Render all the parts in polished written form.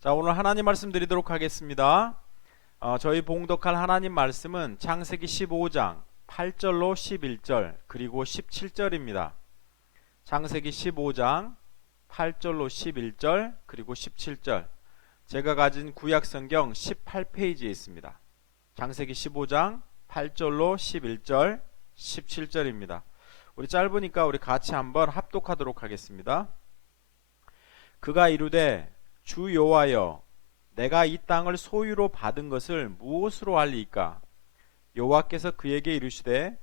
자, 오늘 하나님 말씀 드리도록 하겠습니다. 저희 봉독할 하나님 말씀은 창세기 15장 8절로 11절 그리고 17절입니다. 창세기 15장 8절로 11절 그리고 17절. 제가 가진 구약성경 18페이지에 있습니다. 창세기 15장 8절로 11절 17절입니다. 우리 짧으니까 우리 같이 한번 합독하도록 하겠습니다. 그가 이르되 주 여호와여, 내가 이 땅을 소유로 받은 것을 무엇으로 알리이까? 여호와께서 그에게 이르시되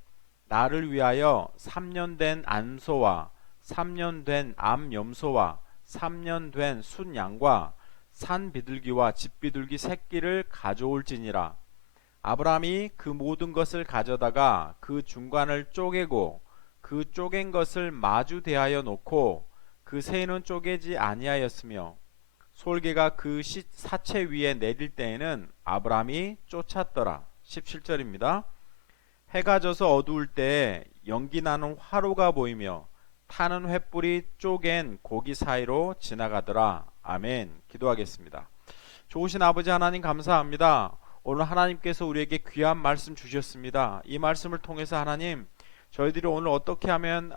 나를 위하여 3년 된 암소와 3년 된 암염소와 3년 된 순양과 산 비둘기와 집 비둘기 새끼를 가져올지니라. 아브라함이 그 모든 것을 가져다가 그 중간을 쪼개고 그 쪼갠 것을 마주 대하여 놓고 그 새는 쪼개지 아니하였으며 솔개가 그 사체 위에 내릴 때에는 아브라함이 쫓았더라. 17절입니다. 해가 져서 어두울 때에 연기 나는 화로가 보이며 타는 횃불이 쪼갠 고기 사이로 지나가더라. 아멘. 기도하겠습니다. 좋으신 아버지 하나님 감사합니다. 오늘 하나님께서 우리에게 귀한 말씀 주셨습니다. 이 말씀을 통해서 하나님, 저희들이 오늘 어떻게 하면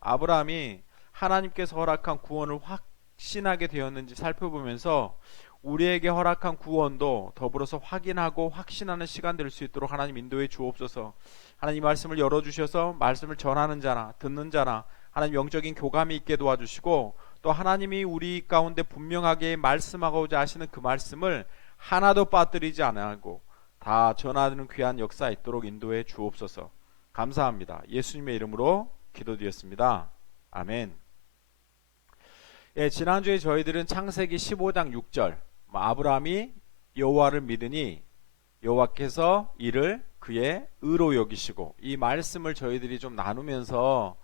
아브라함이 하나님께서 허락한 구원을 확신하게 되었는지 살펴보면서 우리에게 허락한 구원도 더불어서 확인하고 확신하는 시간 될 수 있도록 하나님 인도해 주옵소서. 하나님 말씀을 열어주셔서 말씀을 전하는 자나 듣는 자나 하나님 영적인 교감이 있게 도와주시고, 또 하나님이 우리 가운데 분명하게 말씀하고자 하시는 그 말씀을 하나도 빠뜨리지 않고 다 전하는 귀한 역사 있도록 인도해 주옵소서. 감사합니다. 예수님의 이름으로 기도드렸습니다. 아멘. 지난주에 저희들은 창세기 15장 6절 아브라함이 여호와를 믿으니 여호와께서 이를 그의 의로 여기시고, 이 말씀을 저희들이 좀 나누면서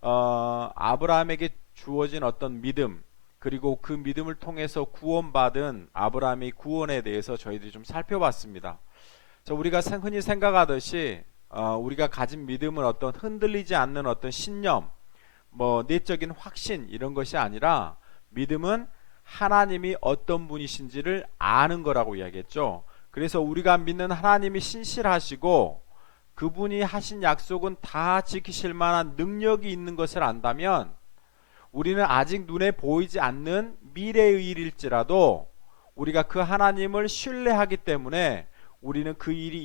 아브라함에게 주어진 어떤 믿음, 그리고 그 믿음을 통해서 구원받은 아브라함의 구원에 대해서 저희들이 좀 살펴봤습니다. 우리가 흔히 생각하듯이 우리가 가진 믿음은 어떤 흔들리지 않는 어떤 신념, 내적인 확신 이런 것이 아니라 믿음은 하나님이 어떤 분이신지를 아는 거라고 이야기했죠. 그래서 우리가 믿는 하나님이 신실하시고 그분이 하신 약속은 다 지키실 만한 능력이 있는 것을 안다면, 우리는 아직 눈에 보이지 않는 미래의 일일지라도 우리가 그 하나님을 신뢰하기 때문에 우리는 그 일이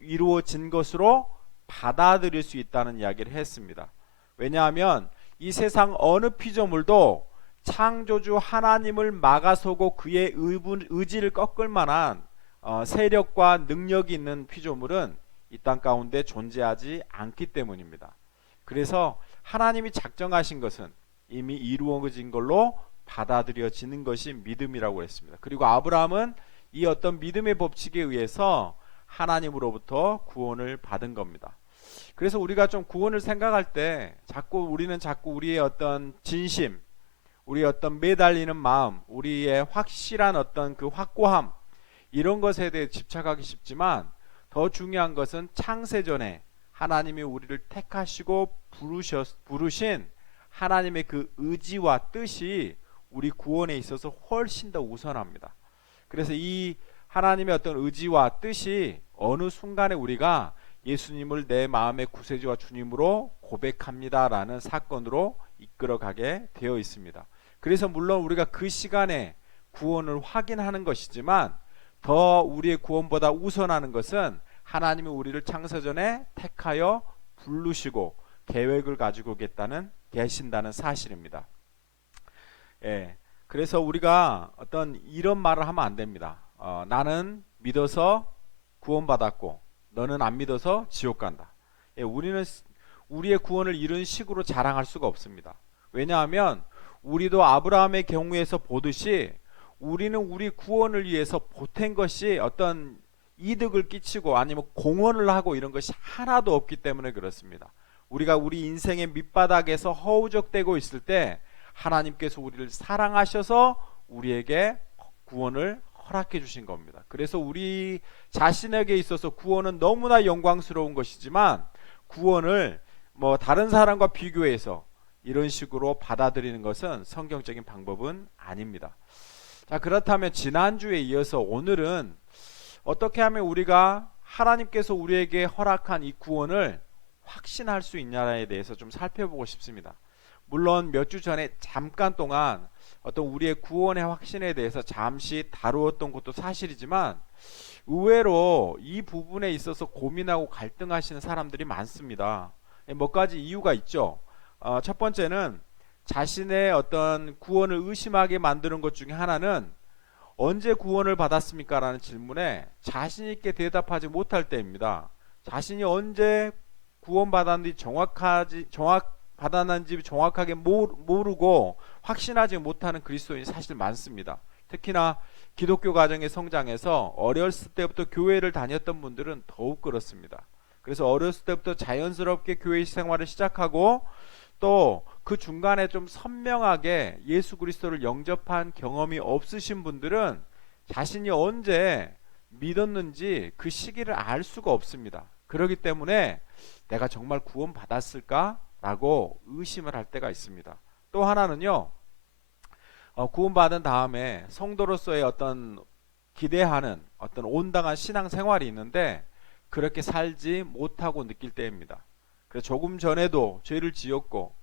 이루어진 것으로 받아들일 수 있다는 이야기를 했습니다. 왜냐하면 이 세상 어느 피조물도 창조주 하나님을 막아서고 그의 의지를 꺾을 만한 세력과 능력이 있는 피조물은 이 땅 가운데 존재하지 않기 때문입니다. 그래서 하나님이 작정하신 것은 이미 이루어진 걸로 받아들여지는 것이 믿음이라고 했습니다. 그리고 아브라함은 이 어떤 믿음의 법칙에 의해서 하나님으로부터 구원을 받은 겁니다. 그래서 우리가 좀 구원을 생각할 때 우리는 자꾸 우리의 어떤 진심, 우리의 어떤 매달리는 마음, 우리의 확실한 어떤 그 확고함, 이런 것에 대해 집착하기 쉽지만, 더 중요한 것은 창세전에 하나님이 우리를 택하시고 부르신 하나님의 그 의지와 뜻이 우리 구원에 있어서 훨씬 더 우선합니다. 그래서 이 하나님의 어떤 의지와 뜻이 어느 순간에 우리가 예수님을 내 마음의 구세주와 주님으로 고백합니다라는 사건으로 이끌어가게 되어 있습니다. 그래서 물론 우리가 그 시간에 구원을 확인하는 것이지만, 더 우리의 구원보다 우선하는 것은 하나님이 우리를 창세전에 택하여 부르시고 계획을 가지고 계신다는 사실입니다. 그래서 우리가 어떤 이런 말을 하면 안 됩니다. 나는 믿어서 구원받았고 너는 안 믿어서 지옥 간다. 우리는 우리의 구원을 이런 식으로 자랑할 수가 없습니다. 왜냐하면 우리도 아브라함의 경우에서 보듯이 우리는 우리 구원을 위해서 보탠 것이 어떤 이득을 끼치고 아니면 공헌을 하고 이런 것이 하나도 없기 때문에 그렇습니다. 우리가 우리 인생의 밑바닥에서 허우적대고 있을 때 하나님께서 우리를 사랑하셔서 우리에게 구원을 허락해 주신 겁니다. 그래서 우리 자신에게 있어서 구원은 너무나 영광스러운 것이지만, 구원을 다른 사람과 비교해서 이런 식으로 받아들이는 것은 성경적인 방법은 아닙니다. 자, 그렇다면 지난주에 이어서 오늘은 어떻게 하면 우리가 하나님께서 우리에게 허락한 이 구원을 확신할 수 있냐에 대해서 좀 살펴보고 싶습니다. 물론 몇 주 전에 잠깐 동안 어떤 우리의 구원의 확신에 대해서 잠시 다루었던 것도 사실이지만 의외로 이 부분에 있어서 고민하고 갈등하시는 사람들이 많습니다. 몇 가지 이유가 있죠. 첫 번째는 자신의 어떤 구원을 의심하게 만드는 것 중에 하나는 언제 구원을 받았습니까? 라는 질문에 자신 있게 대답하지 못할 때입니다. 자신이 언제 구원받았는지 받았는지 정확하게 모르고 확신하지 못하는 그리스도인이 사실 많습니다. 특히나 기독교 가정의 성장에서 어렸을 때부터 교회를 다녔던 분들은 더욱 그렇습니다. 그래서 어렸을 때부터 자연스럽게 교회 생활을 시작하고 또 그 중간에 좀 선명하게 예수 그리스도를 영접한 경험이 없으신 분들은 자신이 언제 믿었는지 그 시기를 알 수가 없습니다. 그렇기 때문에 내가 정말 구원 받았을까? 라고 의심을 할 때가 있습니다. 또 하나는요, 구원받은 다음에 성도로서의 어떤 기대하는 어떤 온당한 신앙생활이 있는데 그렇게 살지 못하고 느낄 때입니다. 그래서 조금 전에도 죄를 지었고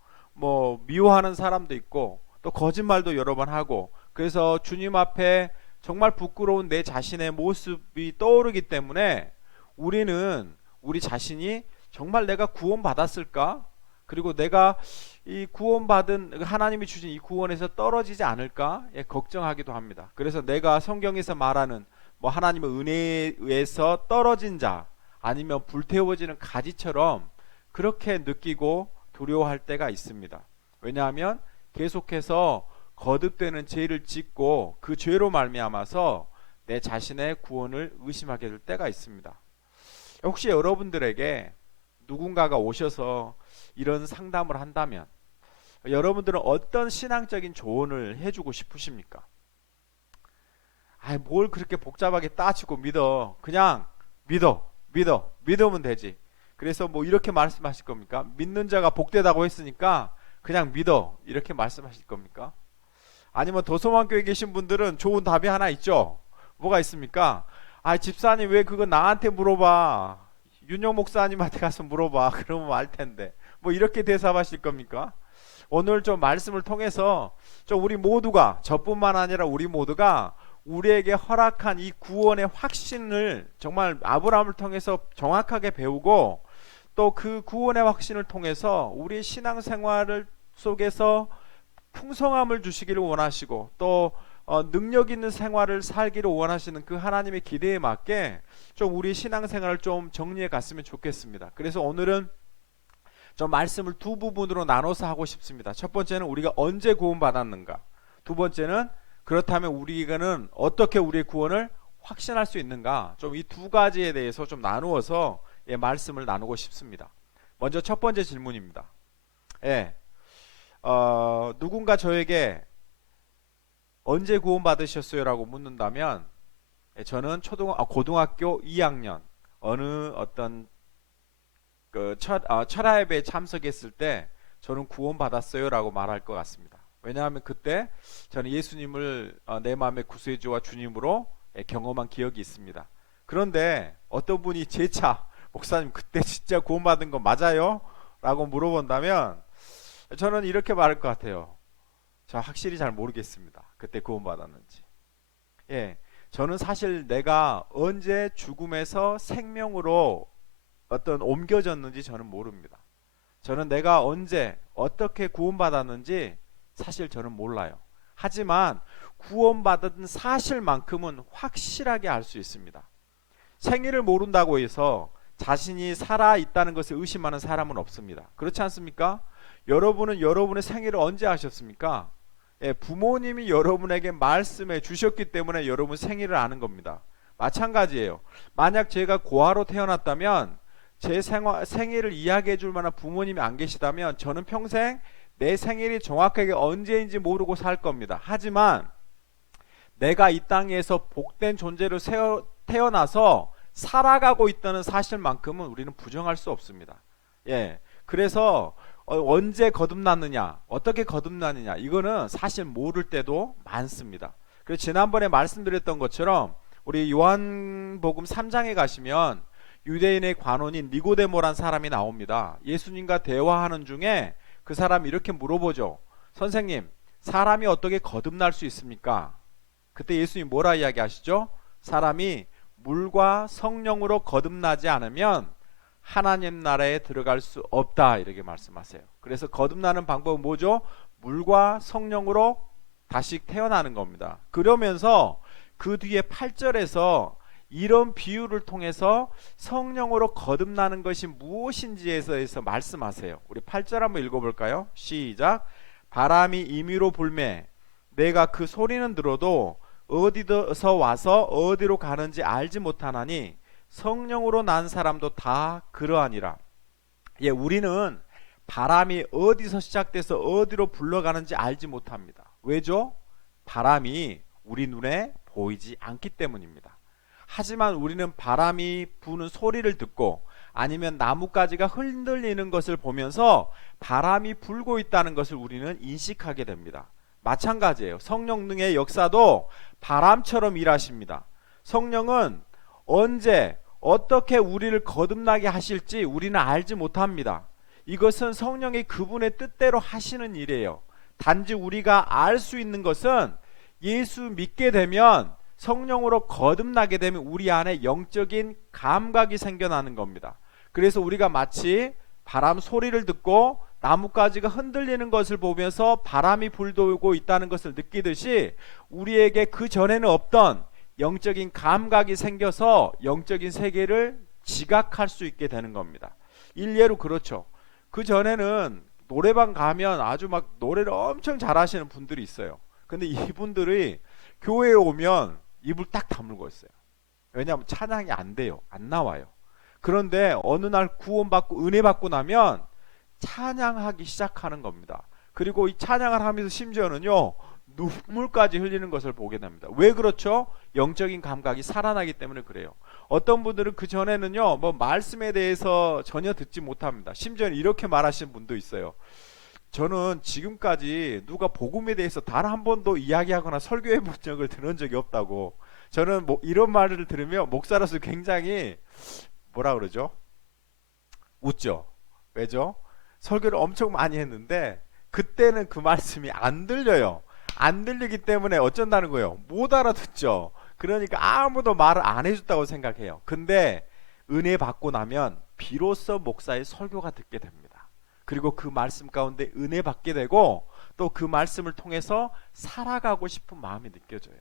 미워하는 사람도 있고 또 거짓말도 여러 번 하고 그래서 주님 앞에 정말 부끄러운 내 자신의 모습이 떠오르기 때문에 우리는 우리 자신이 정말 내가 구원받았을까? 그리고 내가 이 구원받은 하나님이 주신 이 구원에서 떨어지지 않을까? 걱정하기도 합니다. 그래서 내가 성경에서 말하는 하나님의 은혜에 의해서 떨어진 자 아니면 불태워지는 가지처럼 그렇게 느끼고 두려워할 때가 있습니다. 왜냐하면 계속해서 거듭되는 죄를 짓고 그 죄로 말미암아서 내 자신의 구원을 의심하게 될 때가 있습니다. 혹시 여러분들에게 누군가가 오셔서 이런 상담을 한다면 여러분들은 어떤 신앙적인 조언을 해주고 싶으십니까? 뭘 그렇게 복잡하게 따지고 믿어. 그냥 믿으면 되지. 그래서 이렇게 말씀하실 겁니까? 믿는 자가 복되다고 했으니까 그냥 믿어. 이렇게 말씀하실 겁니까? 아니면 도서관교회에 계신 분들은 좋은 답이 하나 있죠. 뭐가 있습니까? 집사님 왜 그거 나한테 물어봐. 윤영 목사님한테 가서 물어봐. 그러면 알 텐데. 이렇게 대답하실 겁니까? 오늘 좀 말씀을 통해서 좀 우리 모두가 저뿐만 아니라 우리 모두가 우리에게 허락한 이 구원의 확신을 정말 아브라함을 통해서 정확하게 배우고 또 그 구원의 확신을 통해서 우리 신앙생활을 속에서 풍성함을 주시기를 원하시고 또 능력 있는 생활을 살기를 원하시는 그 하나님의 기대에 맞게 좀 우리 신앙생활을 좀 정리해 갔으면 좋겠습니다. 그래서 오늘은 좀 말씀을 두 부분으로 나눠서 하고 싶습니다. 첫 번째는 우리가 언제 구원받았는가, 두 번째는 그렇다면 우리는 어떻게 우리의 구원을 확신할 수 있는가, 좀 이 두 가지에 대해서 좀 나누어서 말씀을 나누고 싶습니다. 먼저 첫 번째 질문입니다. 누군가 저에게 언제 구원받으셨어요? 라고 묻는다면 저는 고등학교 2학년 어느 어떤 철야 예배에 참석했을 때 저는 구원받았어요 라고 말할 것 같습니다. 왜냐하면 그때 저는 예수님을 내 마음의 구세주와 주님으로 경험한 기억이 있습니다. 그런데 어떤 분이 재차 목사님 그때 진짜 구원받은 거 맞아요? 라고 물어본다면 저는 이렇게 말할 것 같아요. 저 확실히 잘 모르겠습니다. 그때 구원받았는지. 저는 사실 내가 언제 죽음에서 생명으로 어떤 옮겨졌는지 저는 모릅니다. 저는 내가 언제 어떻게 구원받았는지 사실 저는 몰라요. 하지만 구원받은 사실만큼은 확실하게 알 수 있습니다. 생일을 모른다고 해서 자신이 살아있다는 것을 의심하는 사람은 없습니다. 그렇지 않습니까? 여러분은 여러분의 생일을 언제 하셨습니까? 부모님이 여러분에게 말씀해 주셨기 때문에 여러분 생일을 아는 겁니다. 마찬가지예요. 만약 제가 고아로 태어났다면 제 생일을 이야기해 줄 만한 부모님이 안 계시다면 저는 평생 내 생일이 정확하게 언제인지 모르고 살 겁니다. 하지만 내가 이 땅에서 복된 존재로 태어나서 살아가고 있다는 사실만큼은 우리는 부정할 수 없습니다. 그래서 언제 거듭났느냐, 어떻게 거듭났느냐, 이거는 사실 모를 때도 많습니다. 그래서 지난번에 말씀드렸던 것처럼 우리 요한복음 3장에 가시면 유대인의 관원인 니고데모란 사람이 나옵니다. 예수님과 대화하는 중에 그 사람이 이렇게 물어보죠. 선생님, 사람이 어떻게 거듭날 수 있습니까? 그때 예수님이 뭐라 이야기하시죠? 사람이 물과 성령으로 거듭나지 않으면 하나님 나라에 들어갈 수 없다, 이렇게 말씀하세요. 그래서 거듭나는 방법은 뭐죠? 물과 성령으로 다시 태어나는 겁니다. 그러면서 그 뒤에 8절에서 이런 비유를 통해서 성령으로 거듭나는 것이 무엇인지에 대해서 말씀하세요. 우리 8절 한번 읽어볼까요? 시작. 바람이 임의로 불매 내가 그 소리는 들어도 어디서 와서 어디로 가는지 알지 못하나니 성령으로 난 사람도 다 그러하니라. 예, 우리는 바람이 어디서 시작돼서 어디로 불러가는지 알지 못합니다. 왜죠? 바람이 우리 눈에 보이지 않기 때문입니다. 하지만 우리는 바람이 부는 소리를 듣고 아니면 나뭇가지가 흔들리는 것을 보면서 바람이 불고 있다는 것을 우리는 인식하게 됩니다. 마찬가지예요. 성령의 역사도 바람처럼 일하십니다. 성령은 언제 어떻게 우리를 거듭나게 하실지 우리는 알지 못합니다. 이것은 성령이 그분의 뜻대로 하시는 일이에요. 단지 우리가 알 수 있는 것은 예수 믿게 되면, 성령으로 거듭나게 되면 우리 안에 영적인 감각이 생겨나는 겁니다. 그래서 우리가 마치 바람 소리를 듣고 나뭇가지가 흔들리는 것을 보면서 바람이 불고 있다는 것을 느끼듯이 우리에게 그 전에는 없던 영적인 감각이 생겨서 영적인 세계를 지각할 수 있게 되는 겁니다. 일례로 그렇죠. 그 전에는 노래방 가면 아주 막 노래를 엄청 잘하시는 분들이 있어요. 근데 이분들이 교회에 오면 입을 딱 다물고 있어요. 왜냐하면 찬양이 안 돼요. 안 나와요. 그런데 어느 날 구원받고 은혜 받고 나면 찬양하기 시작하는 겁니다. 그리고 이 찬양을 하면서 심지어는요, 눈물까지 흘리는 것을 보게 됩니다. 왜 그렇죠? 영적인 감각이 살아나기 때문에 그래요. 어떤 분들은 그 전에는요, 뭐 말씀에 대해서 전혀 듣지 못합니다. 심지어는 이렇게 말하시는 분도 있어요. 저는 지금까지 누가 복음에 대해서 단 한 번도 이야기하거나 설교해 본 적을 들은 적이 없다고. 저는 뭐 이런 말을 들으면 목사로서 굉장히 뭐라 그러죠? 웃죠. 왜죠? 설교를 엄청 많이 했는데 그때는 그 말씀이 안 들려요. 안 들리기 때문에 어쩐다는 거예요? 못 알아듣죠. 그러니까 아무도 말을 안 해줬다고 생각해요. 근데 은혜 받고 나면 비로소 목사의 설교가 듣게 됩니다. 그리고 그 말씀 가운데 은혜 받게 되고 또 그 말씀을 통해서 살아가고 싶은 마음이 느껴져요.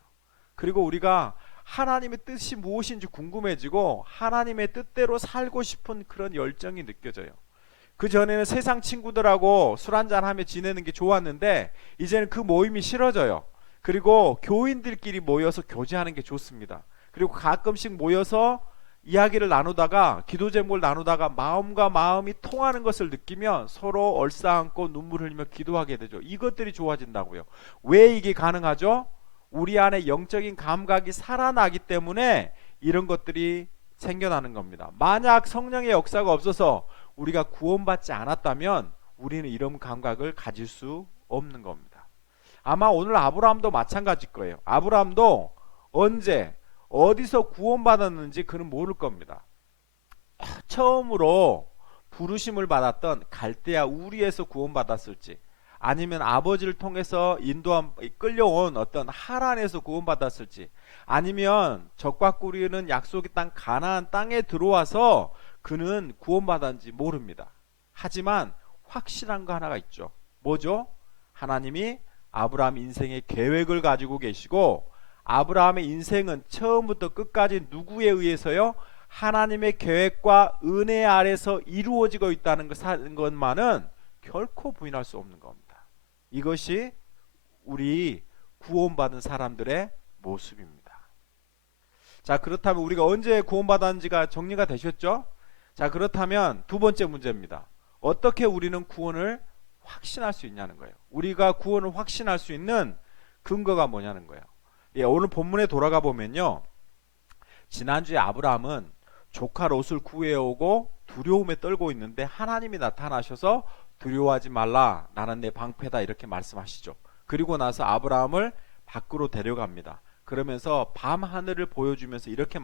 그리고 우리가 하나님의 뜻이 무엇인지 궁금해지고 하나님의 뜻대로 살고 싶은 그런 열정이 느껴져요. 그 전에는 세상 친구들하고 술 한잔하며 지내는 게 좋았는데 이제는 그 모임이 싫어져요. 그리고 교인들끼리 모여서 교제하는 게 좋습니다. 그리고 가끔씩 모여서 이야기를 나누다가 기도 제목을 나누다가 마음과 마음이 통하는 것을 느끼면 서로 얼싸안고 눈물 흘리며 기도하게 되죠. 이것들이 좋아진다고요. 왜 이게 가능하죠? 우리 안에 영적인 감각이 살아나기 때문에 이런 것들이 생겨나는 겁니다. 만약 성령의 역사가 없어서 우리가 구원받지 않았다면 우리는 이런 감각을 가질 수 없는 겁니다. 아마 오늘 아브라함도 마찬가지일 거예요. 아브라함도 언제 어디서 구원받았는지 그는 모를 겁니다. 처음으로 부르심을 받았던 갈대아 우리에서 구원받았을지 아니면 아버지를 통해서 끌려온 어떤 하란에서 구원받았을지 아니면 적과 꾸리는 약속의 땅 가나안 땅에 들어와서 그는 구원받았는지 모릅니다. 하지만 확실한 거 하나가 있죠. 뭐죠? 하나님이 아브라함 인생의 계획을 가지고 계시고 아브라함의 인생은 처음부터 끝까지 누구에 의해서요? 하나님의 계획과 은혜 아래서 이루어지고 있다는 것만은 결코 부인할 수 없는 겁니다. 이것이 우리 구원받은 사람들의 모습입니다. 자, 그렇다면 우리가 언제 구원받았는지가 정리가 되셨죠? 자, 그렇다면 두 번째 문제입니다. 어떻게 우리는 구원을 확신할 수 있냐는 거예요. 우리가 구원을 확신할 수 있는 근거가 뭐냐는 거예요. 예, 오늘 본문에 돌아가 보면요, 지난주에 아브라함은 조카 롯을 구해오고 두려움에 떨고 있는데 하나님이 나타나셔서 두려워하지 말라, 나는 내 방패다, 이렇게 말씀하시죠. 그리고 나서 아브라함을 밖으로 데려갑니다. 그러면서 밤 하늘을 보여주면서 이렇게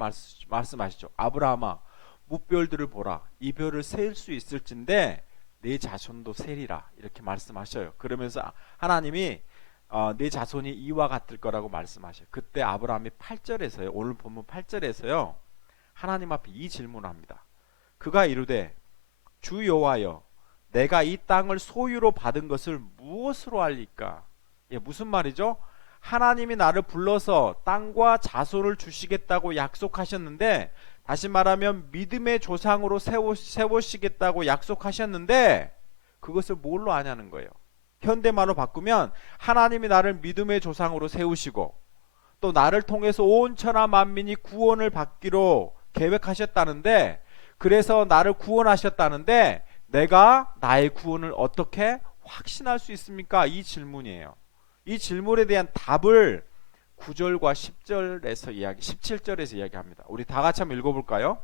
말씀하시죠. 아브라함아, 무별들을 보라. 이 별을 셀 수 있을진데 내 자손도 세리라. 이렇게 말씀하셔요. 그러면서 하나님이 내 자손이 이와 같을 거라고 말씀하셔요. 그때 아브라함이 8절에서요. 오늘 본문 8절에서요. 하나님 앞에 이 질문을 합니다. 그가 이르되 주 여호와여, 내가 이 땅을 소유로 받은 것을 무엇으로 알리까? 예, 무슨 말이죠? 하나님이 나를 불러서 땅과 자손을 주시겠다고 약속하셨는데, 다시 말하면 믿음의 조상으로 세우시겠다고 약속하셨는데 그것을 뭘로 아냐는 거예요. 현대말로 바꾸면 하나님이 나를 믿음의 조상으로 세우시고 또 나를 통해서 온 천하 만민이 구원을 받기로 계획하셨다는데, 그래서 나를 구원하셨다는데 내가 나의 구원을 어떻게 확신할 수 있습니까? 이 질문이에요. 이 질문에 대한 답을 9절과 10절에서 17절에서 이야기합니다. 우리 다 같이 한번 읽어볼까요?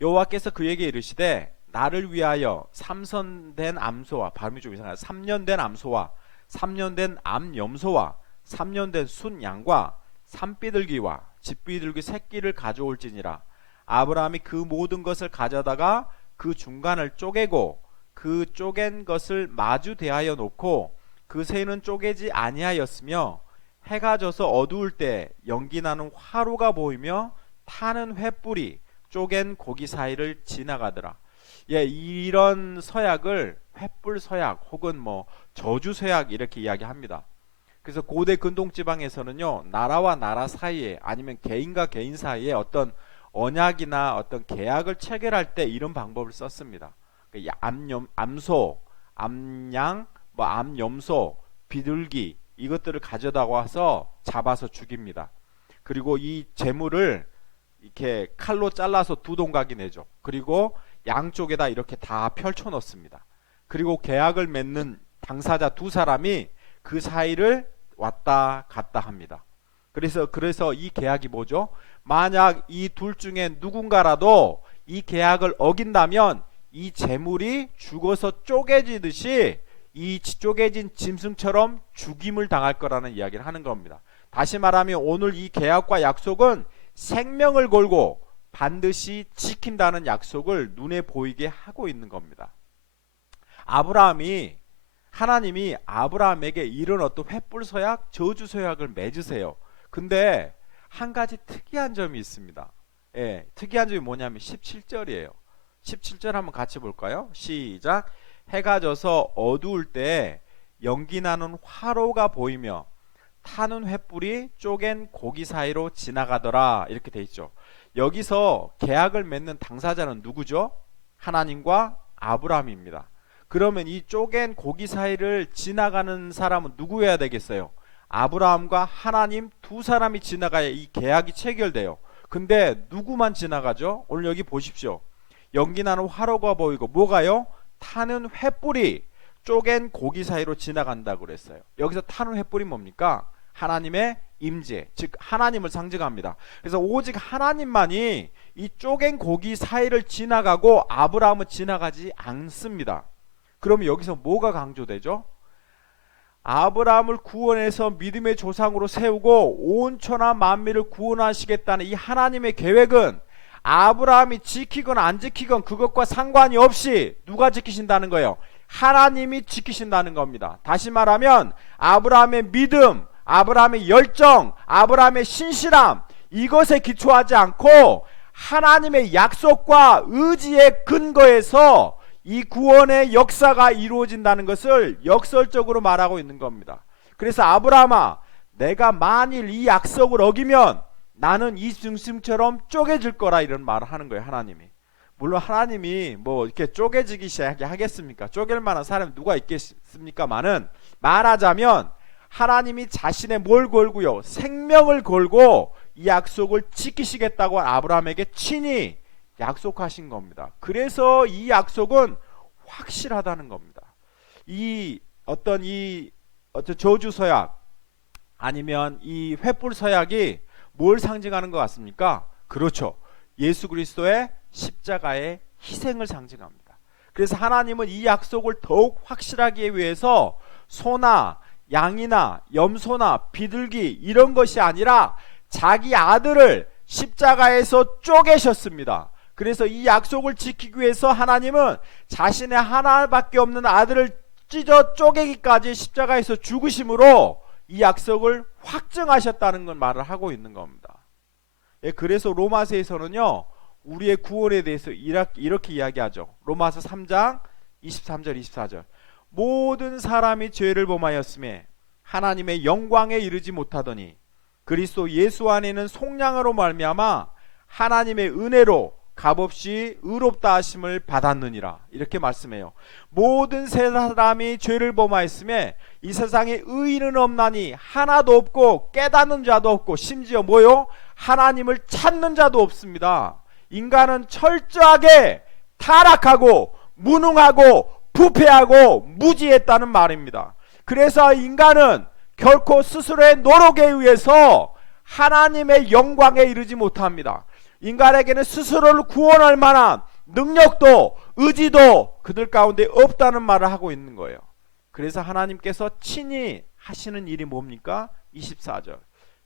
여호와께서 그에게 이르시되 나를 위하여 3년 암소와, 발음이 좀 이상해요. 3년 된 암소와 3년 된 암염소와 3년 된 순양과 산비둘기와 집비둘기 새끼를 가져올지니라. 아브라함이 그 모든 것을 가져다가 그 중간을 쪼개고 그 쪼갠 것을 마주 대하여 놓고 그 새는 쪼개지 아니하였으며, 해가 져서 어두울 때 연기 나는 화로가 보이며 타는 횃불이 쪼갠 고기 사이를 지나가더라. 예, 이런 서약을 횃불 서약 혹은 뭐 저주 서약 이렇게 이야기합니다. 그래서 고대 근동 지방에서는요, 나라와 나라 사이에 아니면 개인과 개인 사이에 어떤 언약이나 어떤 계약을 체결할 때 이런 방법을 썼습니다. 암소, 암양, 뭐 암염소, 비둘기 이것들을 가져다 와서 잡아서 죽입니다. 그리고 이 재물을 이렇게 칼로 잘라서 두 동각이 내죠. 그리고 양쪽에다 이렇게 다 펼쳐 놓습니다. 그리고 계약을 맺는 당사자 두 사람이 그 사이를 왔다 갔다 합니다. 그래서 이 계약이 뭐죠? 만약 이 둘 중에 누군가라도 이 계약을 어긴다면 이 재물이 죽어서 쪼개지듯이 이 쪼개진 짐승처럼 죽임을 당할 거라는 이야기를 하는 겁니다. 다시 말하면 오늘 이 계약과 약속은 생명을 걸고 반드시 지킨다는 약속을 눈에 보이게 하고 있는 겁니다. 하나님이 아브라함에게 이런 어떤 횃불 서약, 저주 서약을 맺으세요. 근데 한 가지 특이한 점이 있습니다. 예, 특이한 점이 뭐냐면 17절이에요. 17절 한번 같이 볼까요? 시작. 해가 져서 어두울 때 연기 나는 화로가 보이며 타는 횃불이 쪼갠 고기 사이로 지나가더라. 이렇게 돼 있죠. 여기서 계약을 맺는 당사자는 누구죠? 하나님과 아브라함입니다. 그러면 이 쪼갠 고기 사이를 지나가는 사람은 누구여야 되겠어요? 아브라함과 하나님 두 사람이 지나가야 이 계약이 체결돼요. 근데 누구만 지나가죠? 오늘 여기 보십시오. 연기 나는 화로가 보이고 뭐가요? 타는 횃불이 쪼갠 고기 사이로 지나간다고 그랬어요. 여기서 타는 횃불이 뭡니까? 하나님의 임재, 즉 하나님을 상징합니다. 그래서 오직 하나님만이 이 쪼갠 고기 사이를 지나가고 아브라함은 지나가지 않습니다. 그러면 여기서 뭐가 강조되죠? 아브라함을 구원해서 믿음의 조상으로 세우고 온 천하 만민을 구원하시겠다는 이 하나님의 계획은 아브라함이 지키건 안 지키건 그것과 상관이 없이 누가 지키신다는 거예요? 하나님이 지키신다는 겁니다. 다시 말하면 아브라함의 믿음, 아브라함의 열정, 아브라함의 신실함, 이것에 기초하지 않고 하나님의 약속과 의지의 근거에서 이 구원의 역사가 이루어진다는 것을 역설적으로 말하고 있는 겁니다. 그래서 아브라함아, 내가 만일 이 약속을 어기면 나는 이 짐승처럼 쪼개질 거라, 이런 말을 하는 거예요. 하나님이. 물론 하나님이 뭐 이렇게 쪼개지기 시작하겠습니까? 쪼갤 만한 사람이 누가 있겠습니까만은, 말하자면 하나님이 자신의 뭘 걸고요? 생명을 걸고 이 약속을 지키시겠다고 아브라함에게 친히 약속하신 겁니다. 그래서 이 약속은 확실하다는 겁니다. 이 어떤 저주 서약 아니면 이 횃불 서약이 뭘 상징하는 것 같습니까? 그렇죠. 예수 그리스도의 십자가의 희생을 상징합니다. 그래서 하나님은 이 약속을 더욱 확실하기 위해서 소나 양이나 염소나 비둘기 이런 것이 아니라 자기 아들을 십자가에서 쪼개셨습니다. 그래서 이 약속을 지키기 위해서 하나님은 자신의 하나밖에 없는 아들을 찢어 쪼개기까지 십자가에서 죽으심으로 이 약속을 확증하셨다는 건 말을 하고 있는 겁니다. 그래서 로마서에서는요, 우리의 구원에 대해서 이렇게 이야기하죠. 로마서 3장 23절 24절. 모든 사람이 죄를 범하였음에 하나님의 영광에 이르지 못하더니 그리스도 예수 안에는 속량으로 말미암아 하나님의 은혜로 값없이 의롭다 하심을 받았느니라. 이렇게 말씀해요. 모든 사람이 죄를 범하였음에 이 세상에 의인은 없나니 하나도 없고 깨닫는 자도 없고 심지어 뭐요? 하나님을 찾는 자도 없습니다. 인간은 철저하게 타락하고 무능하고 부패하고 무지했다는 말입니다. 그래서 인간은 결코 스스로의 노력에 의해서 하나님의 영광에 이르지 못합니다. 인간에게는 스스로를 구원할 만한 능력도 의지도 그들 가운데 없다는 말을 하고 있는 거예요. 그래서 하나님께서 친히 하시는 일이 뭡니까? 24절.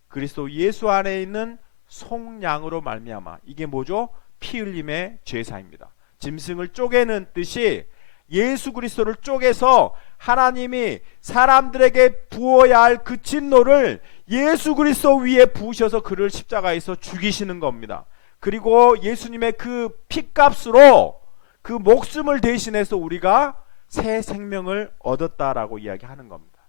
그리스도 예수 안에 있는 속량으로 말미암아. 이게 뭐죠? 피 흘림의 제사입니다. 짐승을 쪼개는 뜻이 예수 그리스도를 쪼개서 하나님이 사람들에게 부어야 할 그 진노를 예수 그리스도 위에 부으셔서 그를 십자가에서 죽이시는 겁니다. 그리고 예수님의 그 피값으로 그 목숨을 대신해서 우리가 새 생명을 얻었다라고 이야기하는 겁니다.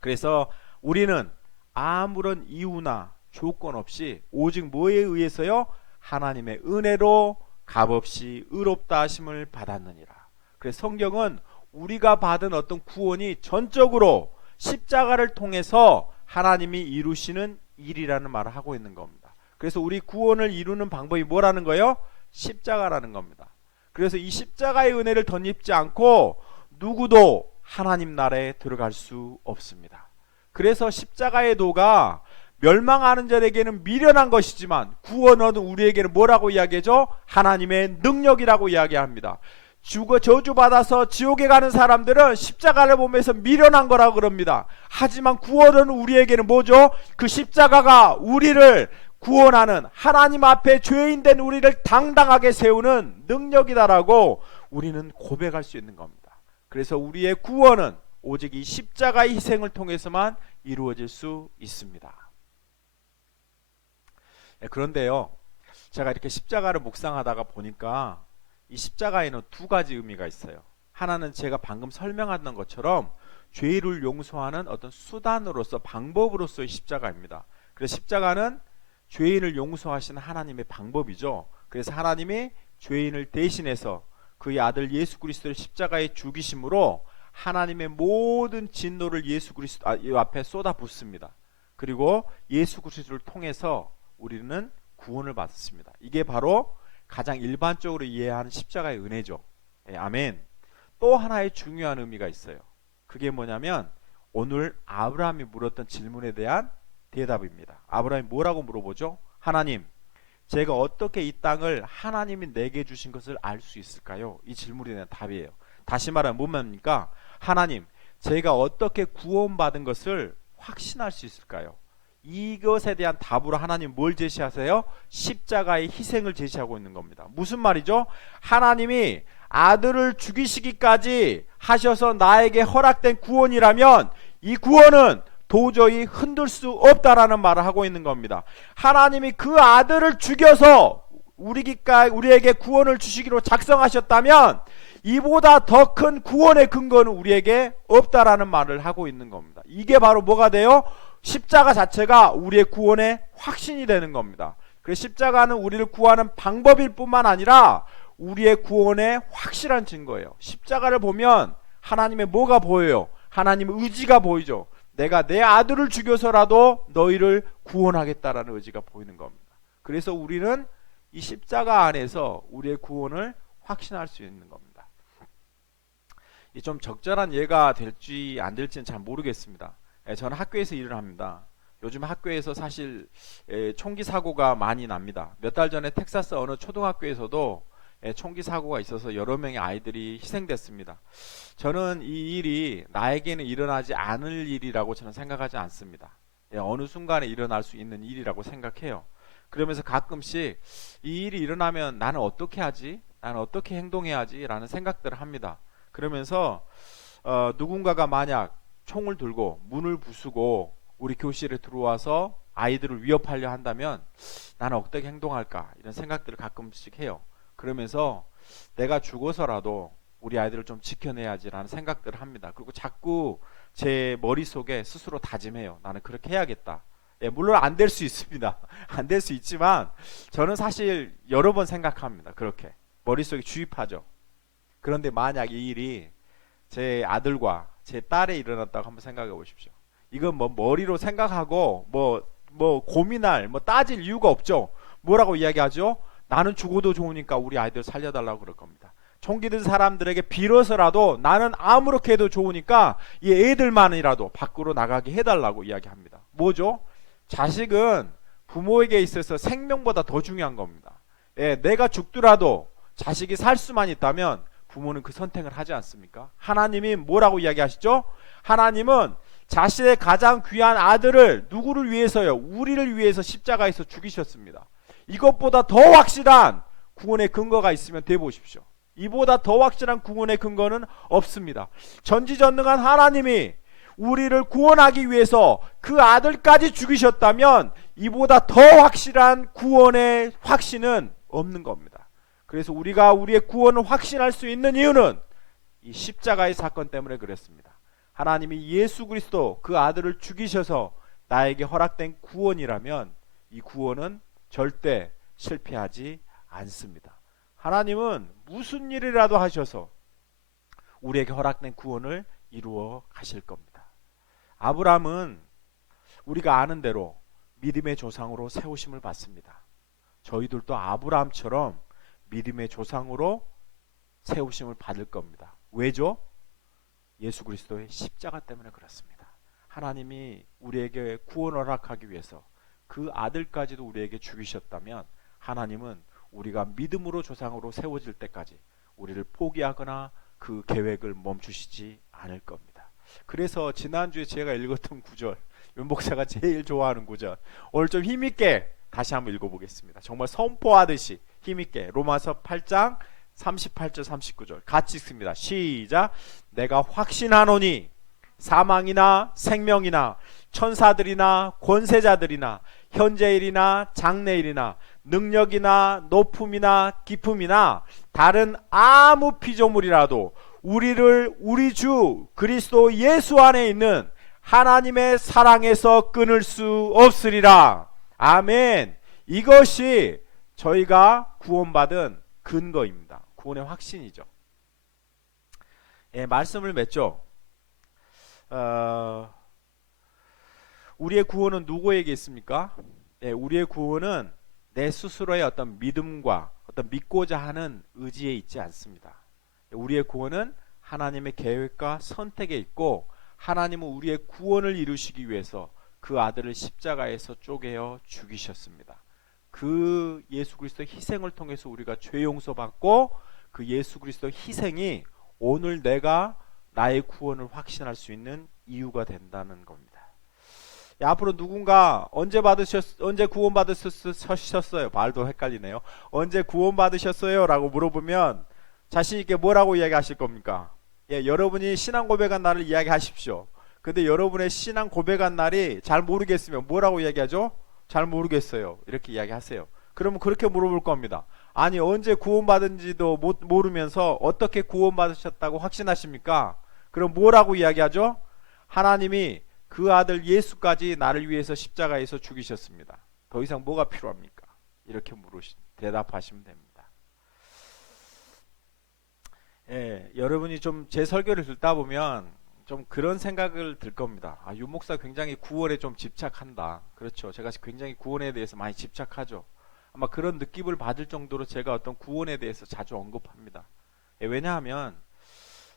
그래서 우리는 아무런 이유나 조건 없이 오직 뭐에 의해서요? 하나님의 은혜로 값없이 의롭다 하심을 받았느니라. 그래서 성경은 우리가 받은 어떤 구원이 전적으로 십자가를 통해서 하나님이 이루시는 일이라는 말을 하고 있는 겁니다. 그래서 우리 구원을 이루는 방법이 뭐라는 거예요? 십자가라는 겁니다. 그래서 이 십자가의 은혜를 덧입지 않고 누구도 하나님 나라에 들어갈 수 없습니다. 그래서 십자가의 도가 멸망하는 자에게는 미련한 것이지만 구원은 우리에게는 뭐라고 이야기하죠? 하나님의 능력이라고 이야기합니다. 저주받아서 지옥에 가는 사람들은 십자가를 보면서 미련한 거라고 그럽니다. 하지만 구원은 우리에게는 뭐죠? 그 십자가가 우리를 구원하는, 하나님 앞에 죄인된 우리를 당당하게 세우는 능력이다라고 우리는 고백할 수 있는 겁니다. 그래서 우리의 구원은 오직 이 십자가의 희생을 통해서만 이루어질 수 있습니다. 그런데요, 제가 이렇게 십자가를 묵상하다가 보니까 이 십자가에는 두 가지 의미가 있어요. 하나는 제가 방금 설명했던 것처럼 죄를 용서하는 어떤 수단으로서, 방법으로서의 십자가입니다. 그래서 십자가는 죄인을 용서하시는 하나님의 방법이죠. 그래서 하나님이 죄인을 대신해서 그의 아들 예수 그리스도를 십자가에 죽이심으로 하나님의 모든 진노를 예수 그리스도 앞에 쏟아붓습니다. 그리고 예수 그리스도를 통해서 우리는 구원을 받습니다. 이게 바로 가장 일반적으로 이해하는 십자가의 은혜죠. 아멘. 또 하나의 중요한 의미가 있어요. 그게 뭐냐면 오늘 아브라함이 물었던 질문에 대한 대답입니다. 아브라함이 뭐라고 물어보죠? 하나님, 제가 어떻게 이 땅을 하나님이 내게 주신 것을 알 수 있을까요? 이 질문에 대한 답이에요. 다시 말하면 뭔 말입니까? 하나님, 제가 어떻게 구원받은 것을 확신할 수 있을까요? 이것에 대한 답으로 하나님 뭘 제시하세요? 십자가의 희생을 제시하고 있는 겁니다. 무슨 말이죠? 하나님이 아들을 죽이시기까지 하셔서 나에게 허락된 구원이라면 이 구원은 도저히 흔들 수 없다라는 말을 하고 있는 겁니다. 하나님이 그 아들을 죽여서 우리에게 구원을 주시기로 작성하셨다면 이보다 더 큰 구원의 근거는 우리에게 없다라는 말을 하고 있는 겁니다. 이게 바로 뭐가 돼요? 십자가 자체가 우리의 구원의 확신이 되는 겁니다. 그래서 십자가는 우리를 구하는 방법일 뿐만 아니라 우리의 구원의 확실한 증거예요. 십자가를 보면 하나님의 뭐가 보여요? 하나님의 의지가 보이죠. 내가 내 아들을 죽여서라도 너희를 구원하겠다라는 의지가 보이는 겁니다. 그래서 우리는 이 십자가 안에서 우리의 구원을 확신할 수 있는 겁니다. 이 좀 적절한 예가 될지 안 될지는 잘 모르겠습니다. 저는 학교에서 일을 합니다. 요즘 학교에서 사실 총기 사고가 많이 납니다. 몇 달 전에 텍사스 어느 초등학교에서도 총기 사고가 있어서 여러 명의 아이들이 희생됐습니다. 저는 이 일이 나에게는 일어나지 않을 일이라고 저는 생각하지 않습니다. 어느 순간에 일어날 수 있는 일이라고 생각해요. 그러면서 가끔씩 이 일이 일어나면 나는 어떻게 하지? 나는 어떻게 행동해야 하지? 라는 생각들을 합니다. 그러면서 누군가가 만약 총을 들고 문을 부수고 우리 교실에 들어와서 아이들을 위협하려 한다면 나는 어떻게 행동할까? 이런 생각들을 가끔씩 해요. 그러면서 내가 죽어서라도 우리 아이들을 좀 지켜내야지라는 생각들을 합니다. 그리고 자꾸 제 머릿속에 스스로 다짐해요. 나는 그렇게 해야겠다. 물론 안 될 수 있습니다. 안 될 수 있지만 저는 사실 여러 번 생각합니다. 그렇게 머릿속에 주입하죠. 그런데 만약 이 일이 제 아들과 제 딸에 일어났다고 한번 생각해 보십시오. 이건 뭐 머리로 생각하고 뭐 고민할 따질 이유가 없죠. 뭐라고 이야기하죠? 나는 죽어도 좋으니까 우리 아이들 살려달라고 그럴 겁니다. 총기 든 사람들에게 빌어서라도 나는 아무렇게 해도 좋으니까 이 애들만이라도 밖으로 나가게 해달라고 이야기합니다. 뭐죠? 자식은 부모에게 있어서 생명보다 더 중요한 겁니다. 내가 죽더라도 자식이 살 수만 있다면 부모는 그 선택을 하지 않습니까? 하나님이 뭐라고 이야기하시죠? 하나님은 자신의 가장 귀한 아들을 누구를 위해서요? 우리를 위해서 십자가에서 죽이셨습니다. 이것보다 더 확실한 구원의 근거가 있으면 대보십시오. 이보다 더 확실한 구원의 근거는 없습니다. 전지전능한 하나님이 우리를 구원하기 위해서 그 아들까지 죽이셨다면 이보다 더 확실한 구원의 확신은 없는 겁니다. 그래서 우리가 우리의 구원을 확신할 수 있는 이유는 이 십자가의 사건 때문에 그랬습니다. 하나님이 예수 그리스도 그 아들을 죽이셔서 나에게 허락된 구원이라면 이 구원은 절대 실패하지 않습니다. 하나님은 무슨 일이라도 하셔서 우리에게 허락된 구원을 이루어 가실 겁니다. 아브라함은 우리가 아는 대로 믿음의 조상으로 세우심을 받습니다. 저희들도 아브라함처럼 믿음의 조상으로 세우심을 받을 겁니다. 왜죠? 예수 그리스도의 십자가 때문에 그렇습니다. 하나님이 우리에게 구원을 허락하기 위해서 그 아들까지도 우리에게 죽이셨다면 하나님은 우리가 믿음으로 조상으로 세워질 때까지 우리를 포기하거나 그 계획을 멈추시지 않을 겁니다. 그래서 지난주에 제가 읽었던 구절, 윤 목사가 제일 좋아하는 구절, 오늘 좀 힘있게 다시 한번 읽어보겠습니다. 정말 선포하듯이 힘있게 로마서 8장 38절 39절 같이 읽습니다. 시작. 내가 확신하노니 사망이나 생명이나 천사들이나 권세자들이나 현재일이나 장래일이나 능력이나 높음이나 깊음이나 다른 아무 피조물이라도 우리를 우리 주 그리스도 예수 안에 있는 하나님의 사랑에서 끊을 수 없으리라. 아멘. 이것이 저희가 구원받은 근거입니다. 구원의 확신이죠. 말씀을 맺죠. 우리의 구원은 누구에게 있습니까? 우리의 구원은 내 스스로의 어떤 믿음과 어떤 믿고자 하는 의지에 있지 않습니다. 우리의 구원은 하나님의 계획과 선택에 있고 하나님은 우리의 구원을 이루시기 위해서 그 아들을 십자가에서 쪼개어 죽이셨습니다. 그 예수 그리스도의 희생을 통해서 우리가 죄 용서받고 그 예수 그리스도의 희생이 오늘 내가 나의 구원을 확신할 수 있는 이유가 된다는 겁니다. 앞으로 누군가 언제 구원 받으셨어요? 말도 헷갈리네요. 언제 구원 받으셨어요? 라고 물어보면 자신 있게 뭐라고 이야기하실 겁니까? 여러분이 신앙 고백한 날을 이야기하십시오. 근데 여러분의 신앙 고백한 날이 잘 모르겠으면 뭐라고 이야기하죠? 잘 모르겠어요. 이렇게 이야기하세요. 그러면 그렇게 물어볼 겁니다. 아니 언제 구원받은지도 모르면서 어떻게 구원받으셨다고 확신하십니까? 그럼 뭐라고 이야기하죠? 하나님이 그 아들 예수까지 나를 위해서 십자가에서 죽이셨습니다. 더 이상 뭐가 필요합니까? 이렇게 대답하시면 됩니다. 여러분이 좀 제 설교를 듣다 보면 좀 그런 생각을 들 겁니다. 윤 목사 굉장히 구원에 좀 집착한다. 그렇죠. 제가 굉장히 구원에 대해서 많이 집착하죠. 아마 그런 느낌을 받을 정도로 제가 어떤 구원에 대해서 자주 언급합니다. 왜냐하면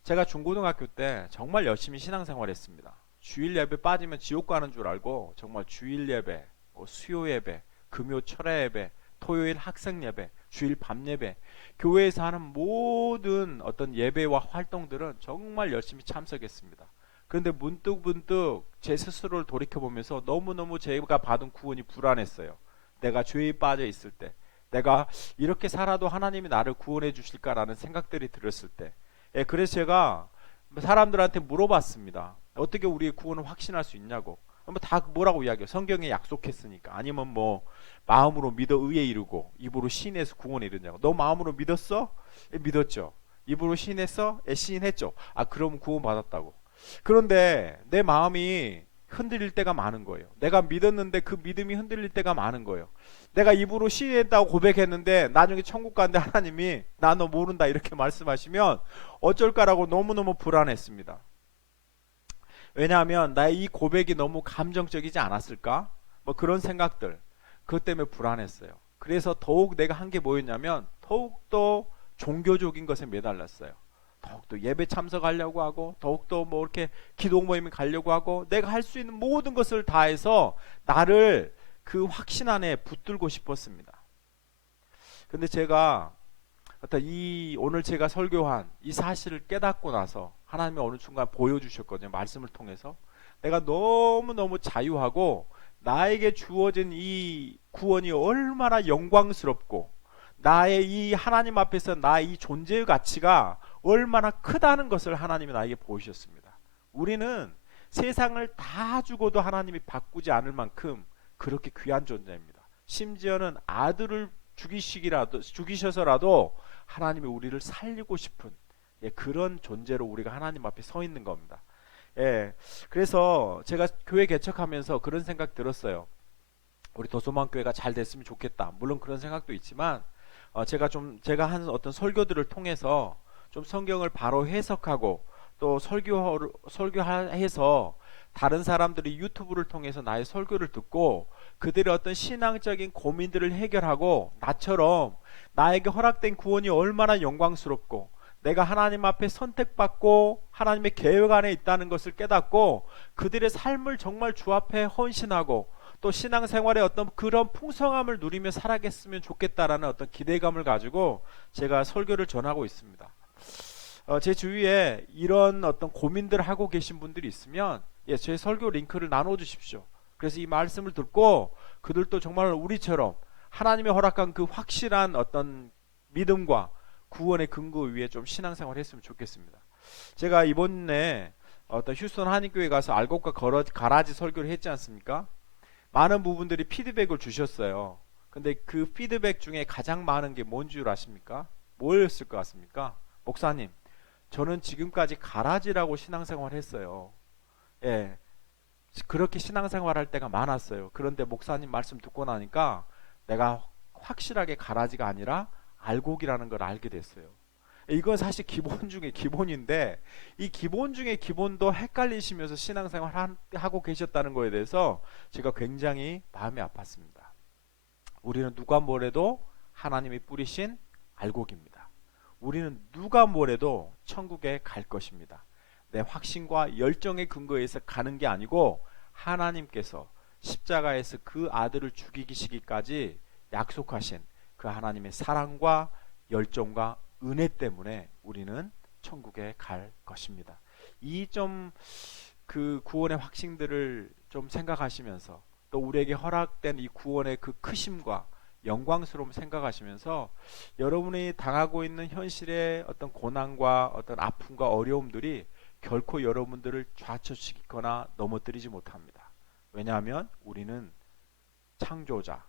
제가 중고등학교 때 정말 열심히 신앙생활했습니다. 주일 예배 빠지면 지옥 가는 줄 알고 정말 주일 예배, 수요 예배, 금요 철야 예배, 토요일 학생 예배 주일 밤 예배, 교회에서 하는 모든 어떤 예배와 활동들은 정말 열심히 참석했습니다. 그런데 문득 제 스스로를 돌이켜보면서 너무너무 제가 받은 구원이 불안했어요. 내가 죄에 빠져 있을 때, 내가 이렇게 살아도 하나님이 나를 구원해 주실까라는 생각들이 들었을 때, 그래서 제가 사람들한테 물어봤습니다. 어떻게 우리의 구원을 확신할 수 있냐고. 다 뭐라고 이야기해요. 성경에 약속했으니까. 아니면 뭐 마음으로 믿어 의에 이르고 입으로 시인해서 구원에 이르냐고. 너 마음으로 믿었어? 믿었죠. 입으로 시인했어? 시인했죠. 그럼 구원 받았다고. 그런데 내 마음이 흔들릴 때가 많은 거예요. 내가 믿었는데 그 믿음이 흔들릴 때가 많은 거예요. 내가 입으로 시인했다고 고백했는데 나중에 천국 가는데 하나님이 나 너 모른다 이렇게 말씀하시면 어쩔까라고 너무너무 불안했습니다. 왜냐하면 나의 이 고백이 너무 감정적이지 않았을까? 뭐 그런 생각들, 그것 때문에 불안했어요. 그래서 더욱 내가 한 게 뭐였냐면 더욱더 종교적인 것에 매달렸어요. 더욱더 예배 참석하려고 하고, 더욱더 뭐 이렇게 기도 모임에 가려고 하고, 내가 할 수 있는 모든 것을 다해서 나를 그 확신 안에 붙들고 싶었습니다. 근데 제가 오늘 제가 설교한 이 사실을 깨닫고 나서 하나님이 어느 순간 보여주셨거든요. 말씀을 통해서 내가 너무너무 자유하고 나에게 주어진 이 구원이 얼마나 영광스럽고 나의 이 하나님 앞에서 나의 이 존재의 가치가 얼마나 크다는 것을 하나님이 나에게 보이셨습니다. 우리는 세상을 다 주고도 하나님이 바꾸지 않을 만큼 그렇게 귀한 존재입니다. 심지어는 아들을 죽이셔서라도 하나님이 우리를 살리고 싶은 그런 존재로 우리가 하나님 앞에 서 있는 겁니다. 그래서 제가 교회 개척하면서 그런 생각 들었어요. 우리 도소만 교회가 잘 됐으면 좋겠다. 물론 그런 생각도 있지만 제가 한 어떤 설교들을 통해서 좀 성경을 바로 해석하고 또 설교해서 다른 사람들이 유튜브를 통해서 나의 설교를 듣고 그들의 어떤 신앙적인 고민들을 해결하고 나처럼 나에게 허락된 구원이 얼마나 영광스럽고 내가 하나님 앞에 선택받고 하나님의 계획 안에 있다는 것을 깨닫고 그들의 삶을 정말 주 앞에 헌신하고 또 신앙생활의 어떤 그런 풍성함을 누리며 살아갔으면 좋겠다라는 어떤 기대감을 가지고 제가 설교를 전하고 있습니다. 제 주위에 이런 어떤 고민들을 하고 계신 분들이 있으면 제 설교 링크를 나눠주십시오. 그래서 이 말씀을 듣고 그들도 정말 우리처럼 하나님의 허락한 그 확실한 어떤 믿음과 구원의 근거 위에 좀 신앙생활을 했으면 좋겠습니다. 제가 이번에 어떤 휴스턴 한인교회 가서 알곡과 가라지 설교를 했지 않습니까? 많은 부분들이 피드백을 주셨어요. 근데 그 피드백 중에 가장 많은 게 뭔 줄 아십니까? 뭐였을 것 같습니까? 목사님, 저는 지금까지 가라지라고 신앙생활을 했어요. 그렇게 신앙생활 할 때가 많았어요. 그런데 목사님 말씀 듣고 나니까 내가 확실하게 가라지가 아니라 알곡이라는 걸 알게 됐어요. 이건 사실 기본 중에 기본인데 이 기본 중에 기본도 헷갈리시면서 신앙생활 하고 계셨다는 거에 대해서 제가 굉장히 마음이 아팠습니다. 우리는 누가 뭐래도 하나님이 뿌리신 알곡입니다. 우리는 누가 뭐래도 천국에 갈 것입니다. 내 확신과 열정의 근거에서 가는 게 아니고 하나님께서 십자가에서 그 아들을 죽이시기까지 약속하신 그 하나님의 사랑과 열정과 은혜 때문에 우리는 천국에 갈 것입니다. 이 좀 그 구원의 확신들을 좀 생각하시면서 또 우리에게 허락된 이 구원의 그 크심과 영광스러움 생각하시면서 여러분이 당하고 있는 현실의 어떤 고난과 어떤 아픔과 어려움들이 결코 여러분들을 좌초시키거나 넘어뜨리지 못합니다. 왜냐하면 우리는 창조자,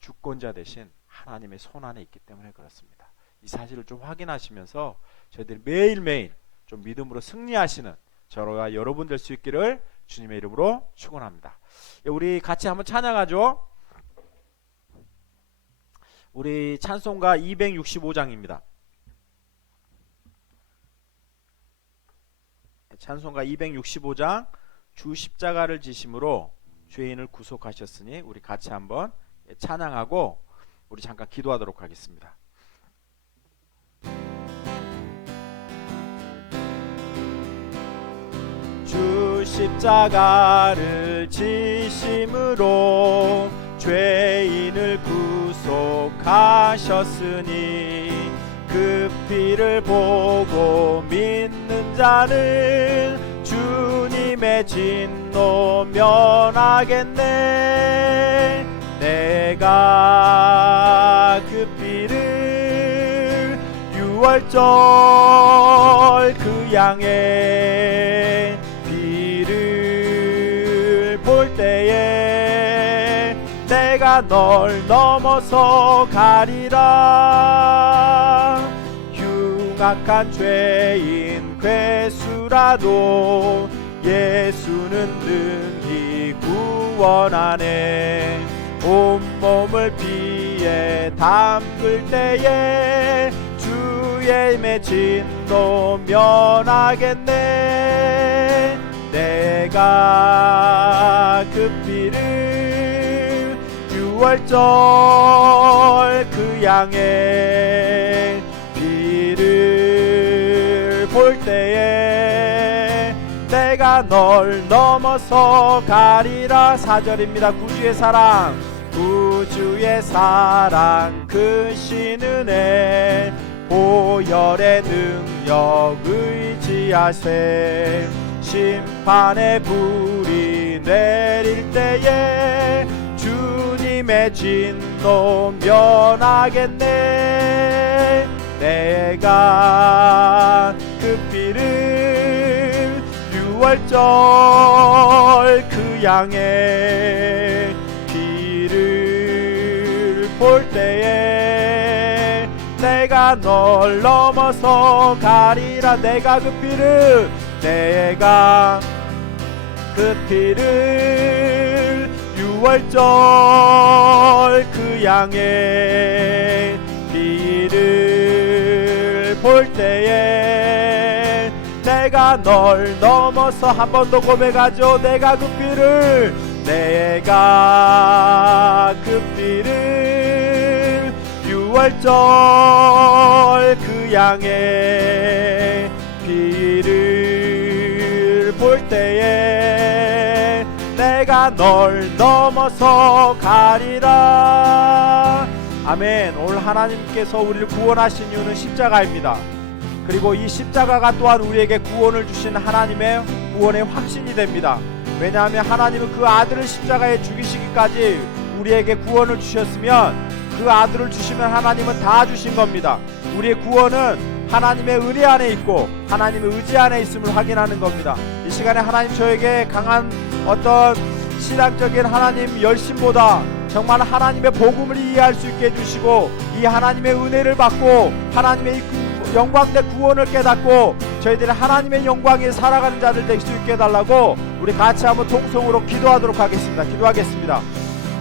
주권자 대신 하나님의 손 안에 있기 때문에 그렇습니다. 이 사실을 좀 확인하시면서 저희들이 매일매일 좀 믿음으로 승리하시는 저와 여러분 될 수 있기를 주님의 이름으로 축원합니다. 우리 같이 한번 찬양하죠. 우리 찬송가 265장입니다. 찬송가 265장 주 십자가를 지심으로 죄인을 구속하셨으니 우리 같이 한번 찬양하고 우리 잠깐 기도하도록 하겠습니다. 주 십자가를 지심으로 죄인을 구속하셨으니 가셨으니 그 피를 보고 믿는 자는 주님의 진노 면하겠네. 내가 그 피를 유월절 그 양의 피를 볼 때에 내가 널 넘어서 가리라. 흉악한 죄인 괴수라도 예수는 능히 구원하네. 온몸을 피에 담글 때에 주의 진노 면하겠네. 내가 그 피를 유월절 그 양의 피를 볼 때에 내가 널 넘어서 가리라. 4절입니다. 구주의 사랑, 구주의 사랑 크신 은혜 보혈의 능력 의지하세. 심판의 불이 내릴 때에 주님의 진노 면하겠네. 내가 그 피를 유월절 그 양의 피를 볼 때에 내가 널 넘어서 가리라. 내가 그 피를 유월절 그 양의 피를 볼 때에 내가 널 넘어서 한 번 더 고백하죠. 내가 그 피를 유월절 그 양의 피를 볼 때에 내가 널 넘어서 가리라. 아멘. 오늘 하나님께서 우리를 구원하신 이유는 십자가입니다. 그리고 이 십자가가 또한 우리에게 구원을 주신 하나님의 구원의 확신이 됩니다. 왜냐하면 하나님은 그 아들을 십자가에 죽이시기까지 우리에게 구원을 주셨으면 그 아들을 주시면 하나님은 다 주신 겁니다. 우리의 구원은 하나님의 은혜 안에 있고 하나님의 의지 안에 있음을 확인하는 겁니다. 이 시간에 하나님 저에게 강한 어떤 신앙적인 하나님 열심보다 정말 하나님의 복음을 이해할 수 있게 해주시고 이 하나님의 은혜를 받고 하나님의 영광된 구원을 깨닫고 저희들이 하나님의 영광에 살아가는 자들 될 수 있게 해달라고 우리 같이 한번 통성으로 기도하도록 하겠습니다. 기도하겠습니다.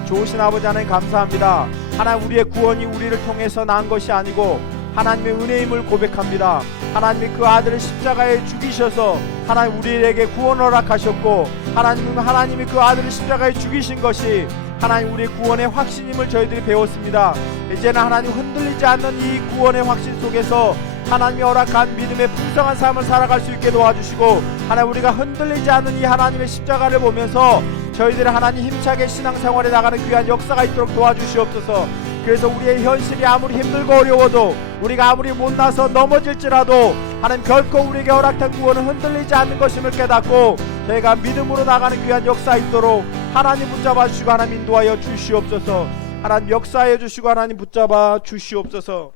좋으신 아버지 하나님 감사합니다. 하나님 우리의 구원이 우리를 통해서 난 것이 아니고 하나님의 은혜임을 고백합니다. 하나님이 그 아들을 십자가에 죽이셔서 하나님 우리에게 구원을 허락하셨고 하나님이 그 아들을 십자가에 죽이신 것이 하나님 우리의 구원의 확신임을 저희들이 배웠습니다. 이제는 하나님 흔들리지 않는 이 구원의 확신 속에서 하나님이 허락한 믿음의 풍성한 삶을 살아갈 수 있게 도와주시고 하나님 우리가 흔들리지 않는 이 하나님의 십자가를 보면서 저희들이 하나님 힘차게 신앙생활에 나가는 귀한 역사가 있도록 도와주시옵소서. 그래서 우리의 현실이 아무리 힘들고 어려워도 우리가 아무리 못나서 넘어질지라도 하나님 결코 우리에게 허락된 구원은 흔들리지 않는 것임을 깨닫고 저희가 믿음으로 나가는 귀한 역사 있도록 하나님 붙잡아 주시고 하나님 인도하여 주시옵소서. 하나님 역사하여 주시고 하나님 붙잡아 주시옵소서.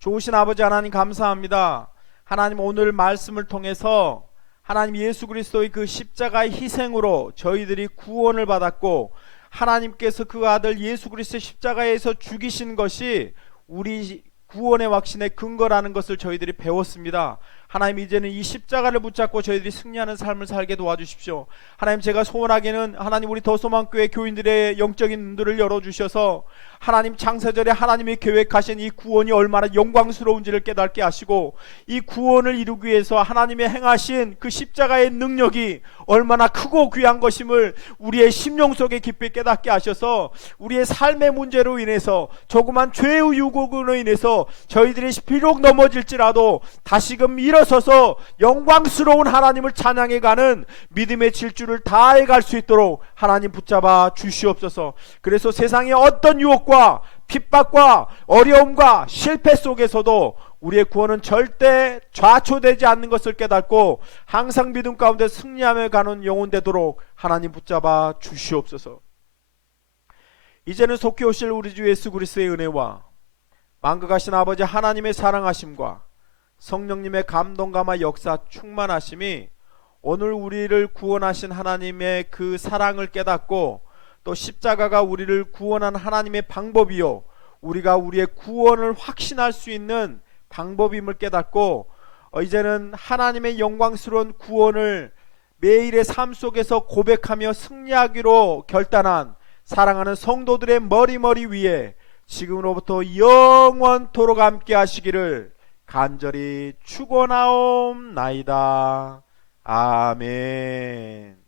좋으신 아버지 하나님 감사합니다. 하나님 오늘 말씀을 통해서 하나님 예수 그리스도의 그 십자가의 희생으로 저희들이 구원을 받았고 하나님께서 그 아들 예수 그리스도의 십자가에서 죽이신 것이 우리 구원의 확신의 근거라는 것을 저희들이 배웠습니다. 하나님 이제는 이 십자가를 붙잡고 저희들이 승리하는 삶을 살게 도와주십시오. 하나님 제가 소원하기는 하나님 우리 더소망교회 교인들의 영적인 눈들을 열어주셔서 하나님 창세절에 하나님이 계획하신 이 구원이 얼마나 영광스러운지를 깨닫게 하시고 이 구원을 이루기 위해서 하나님이 행하신 그 십자가의 능력이 얼마나 크고 귀한 것임을 우리의 심령 속에 깊이 깨닫게 하셔서 우리의 삶의 문제로 인해서 조그만 죄의 유혹으로 인해서 저희들이 비록 넘어질지라도 다시금 일어 일어서서 영광스러운 하나님을 찬양해가는 믿음의 질주를 다해 갈 수 있도록 하나님 붙잡아 주시옵소서. 그래서 세상의 어떤 유혹과 핍박과 어려움과 실패 속에서도 우리의 구원은 절대 좌초되지 않는 것을 깨닫고 항상 믿음 가운데 승리하며 가는 영혼 되도록 하나님 붙잡아 주시옵소서. 이제는 속히 오실 우리 주 예수 그리스도의 은혜와 만극하신 아버지 하나님의 사랑하심과 성령님의 감동감화 역사 충만하심이 오늘 우리를 구원하신 하나님의 그 사랑을 깨닫고 또 십자가가 우리를 구원한 하나님의 방법이요 우리가 우리의 구원을 확신할 수 있는 방법임을 깨닫고 이제는 하나님의 영광스러운 구원을 매일의 삶 속에서 고백하며 승리하기로 결단한 사랑하는 성도들의 머리 위에 지금으로부터 영원토록 함께 하시기를 간절히 축원하옵나이다. 아멘.